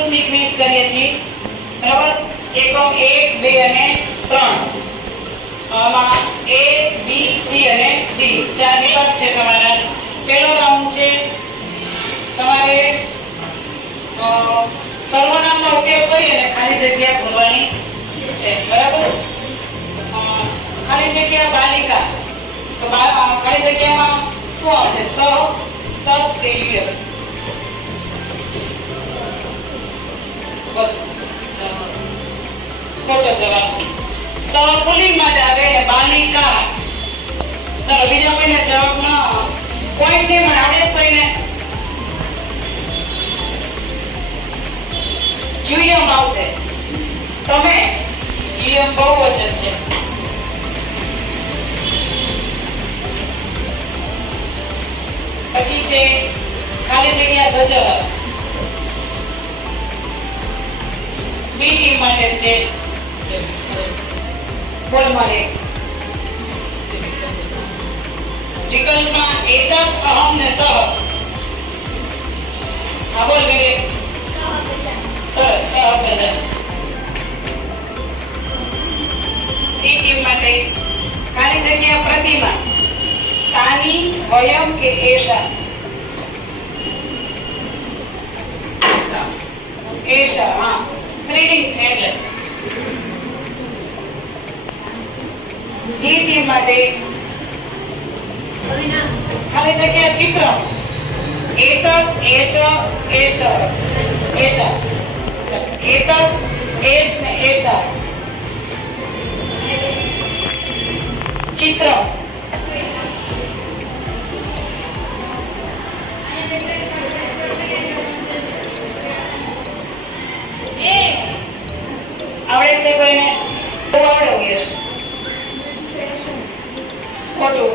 વિકલ્પની ક્વિઝ કરીએ છીએ બરાબર એકમ 1 2 અને 3 આમાં A B C અને D ચાર વિકલ્પ છે તમારા પહેલો રાઉન્ડ છે તમારે સર્વનામનો ઉપયોગ કરી અને ખાલી જગ્યા પૂરવાની છે બરાબર ખાલી જગ્યા બાલિકા તો ખાલી જગ્યામાં શું આવશે સ તત કે યુ ખોટો જવાબ સ પુલ્લિંગ માટે આવે અને બાલિકા ચલો બીજા કોઈને જવાબ ન પોઈન્ટ ને મને આવડે કોઈને યુયમ આવશે તમે યુયમ બહુવચન છે પછી છે ખાલી જગ્યા ગજર બી ટીમ માટે છે બોલ મારે વિકલ્પમાં એકત અહમ ને સહ હા બોલ વિવેક સરસ સહ ગજર સી ટીમ માટે ખાલી જગ્યા પ્રતિમા તાની વયમ કે એશા એશા હા સ્ત્રીલિંગ છે એટલે ડી ટીમ માટે ખાલી જગ્યા ચિત્ર એતત એશ એશ એશા એતત એશ ને એશા ચિત્ર આવડે છે કોઈને બહુ આવડે હોય ખોટું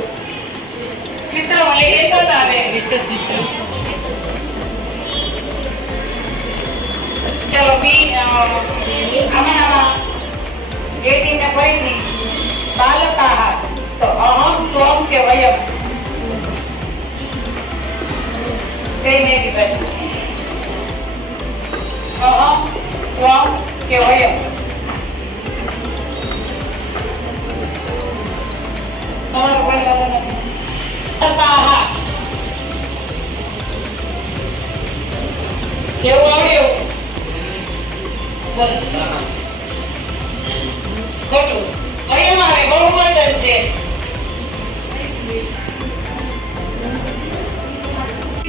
ચિત્ર એટલે એ તો આવે ચલો બી આમાં એ ટીમને ફરીથી બાલકાહ તો અહમ ત્વમ કે વયમ સેમ એવી પછી અહમ ત્વમ કે વયમ તમારો કોઈ લાવો નથી બાલકાહ જેવું આવડ્યું બોલ ખોટું વયમ આવે બહુવચન છે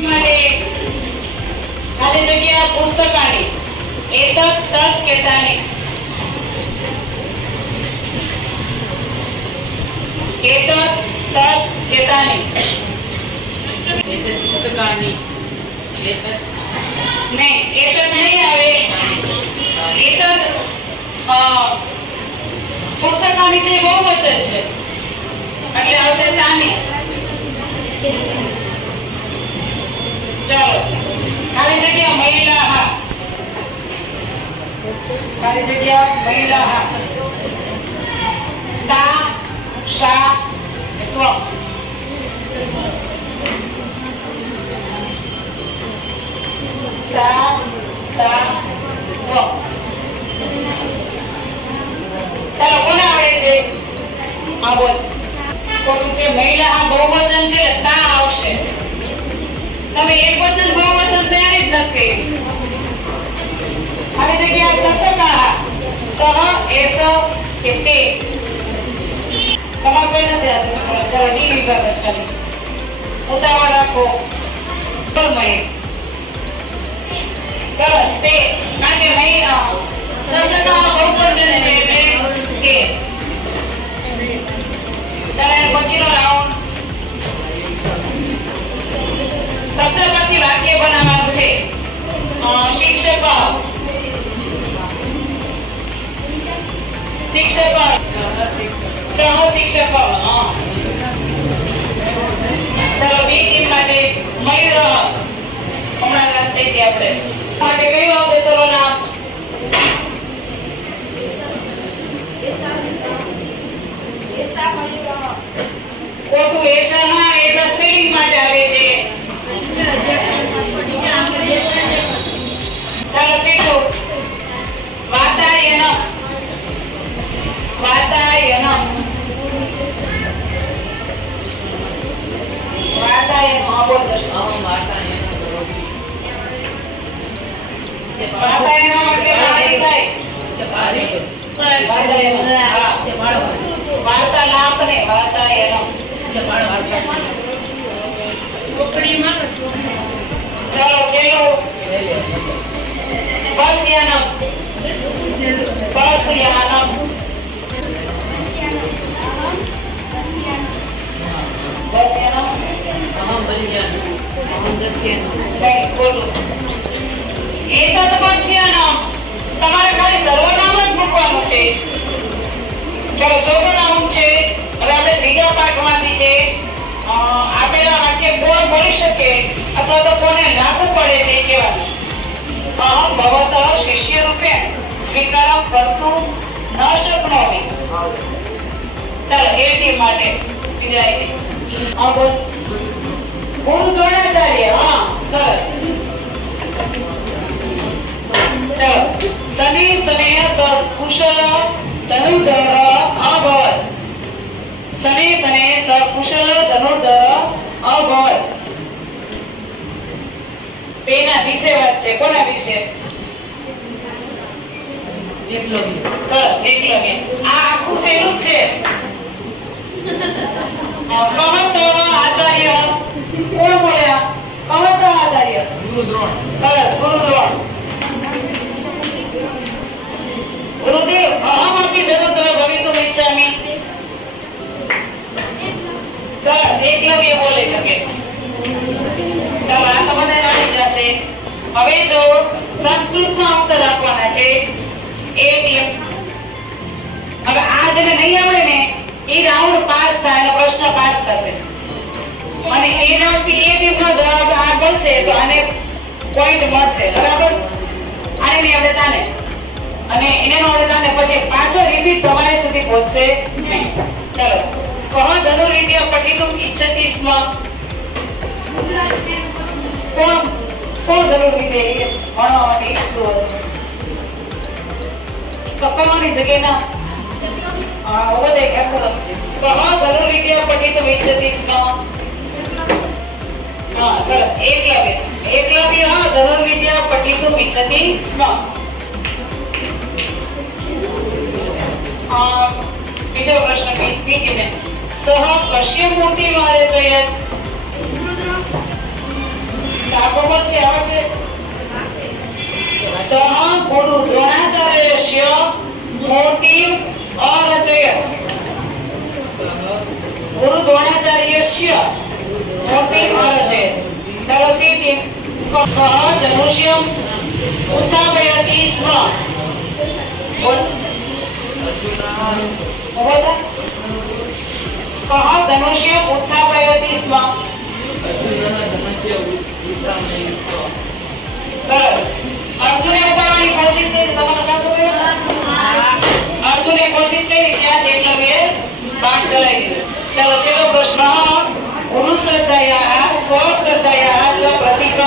માટે ખાલી જગ્યા પુસ્તકાની એતત તત કેતાની એતત તત કેતાની પુસ્તકાની નહીં એતત નહીં આવે એતત પુસ્તકાની જે બહુવચન છે એટલે હશે તાની ચાલો ખાલી જગ્યા મહિલા ખાલી જગ્યા મહિલા તા શા ત્વમ તા સા ત્વમ ચાલો કોને આવડે છે હા બોલ ખોટું છે મહિલા બહુવચન છે તા આવશે તમે એક વચન બહુવચન તૈયારી જ નથી આવી જગ્યા સસકા સહ એસ કે તે તમારે કોઈ નથી આવતું ચાલો ડી વિભાગ જ ખાલી ઉતાવળ રાખો મહી સરસ તે કારણ કે મહી સસકા બહુવચન છે એટલે તે ચાલો એનો પછીનો રાઉન્ડ શબ્દ પરથી વાક્ય બનાવવાનું છે શિક્ષક શિક્ષક સહ શિક્ષક ચાલો બી ટીમ માટે મયુર હમણાં વાત થઈ હતી આપણે માટે કયું આવશે સર્વનામ ખોટું એશા ના એશા સ્ત્રીલિંગ માટે આવે છે ચાલો ત્રીજો વાર્તાયનમ એટલે ભારી થાય. વાર્તાયનમ. હા. વાર્તાલાપ ને વાર્તાયનમ. ચલો છેલ્લું પસ્યાનમ. પસ્યાનમ. પસ્યાનમ. કઈ બોલો. એતદ પસ્યાનમ. તમારે ખાલી સર્વનામ જ મૂકવાનું છે. ચલો ચોથું નામ છે. હવે આપણે ત્રીજા પાઠમાંથી છે. આપેલા વાક્ય કોણ બોલી શકે અથવા તો કોને લાગુ પડે છે એ કહેવાનું છે. અહમ ભવતઃ શિષ્ય રૂપે સ્વીકારમ કર્તું ન શક્નોમિ. ચાલો એ ટીમ માટે બીજા એ હા બોલ. ગુરુ દ્રોણાચાર્ય. હા સરસ. ચલો શનિ સ્નેહ સકુશલ ધનુર્ધર અભવત. શનિ સ્નેહ સકુશલ ધનુર્ધર અભવત. બેના વિશે વાત છે. કોના વિશે? સરસ એકલવ્ય. આ આખું શેનું છે? કહત આચાર્ય. કોણ બોલ્યા? કહત આચાર્ય. ગુરુ દ્રોણ. સરસ ગુરુ દ્રોણ. ગુરુદેવ અહમ અપી ધનુર્ધર ભવિતુમ ઈચ્છામિ. સરસ એકલવ્ય બોલી શકે. ચાલો આ તો બધા નાની જશે. હવે જો સંસ્કૃતમાં ઉત્તર આપવાના છે એ ટીમ. હવે આ જેને નહીં આવડે ને એ રાઉન્ડ પાસ થાય અને પ્રશ્ન પાસ થશે. અને એ રાઉન્ડથી એ ટીમનો જવાબ આ બનશે તો આને પોઈન્ટ મળશે. બરાબર? આને નહીં આવડે તાને અને એને ન આવડે તાને પછી પાછો રિપીટ તમારી સુધી પહોંચશે નહીં. ચાલો કહો ધનુર્વિદ્યા પઠિતુમ ઇચ્છતિ સ્મ. કોણ ધનુર્વિદ્યા ભણવા માટે ઈચ્છતું હતું? તો કહેવાની જગ્યાએ ના વધે કે આખું કહો ધનુર્વિદ્યા પઠિતુમ ઇચ્છતિ સ્મ. હા સરસ એકલવ્ય. એકલવ્ય ધનુર્વિદ્યા પઠિતુમ ઇચ્છતિ સ્મ. બીજો પ્રશ્ન પીટીને સહ કશ્ય મૂર્તિ મારે છે. કાગોમત છે આવશે. સહ ગુરુ દ્રોણાચાર્યસ્ય મૂર્તિ અરચયત. ગુરુ દ્રોણાચાર્યસ્ય મૂર્તિ અરચયત. ચાલો સી ટીમ. ધનુષ્યમ ઉત્થાપયતિ સ્મ. બોલ કહો ધનુષ્ય ઉત્થાપયતિ સ્મ. સરસ. અર્જુને ઉપાડવાની કોશિશ કરી. તમારો સાચો કયો? અર્જુને કોશિશ કરી ત્યાં જ એકલવ્યે બાણ ચલાવી દીધો. ચલો છેલ્લો પ્રશ્ન. ગુરુ શ્રદ્ધયા સ્વ શ્રદ્ધયા ચ પ્રતિક્રમ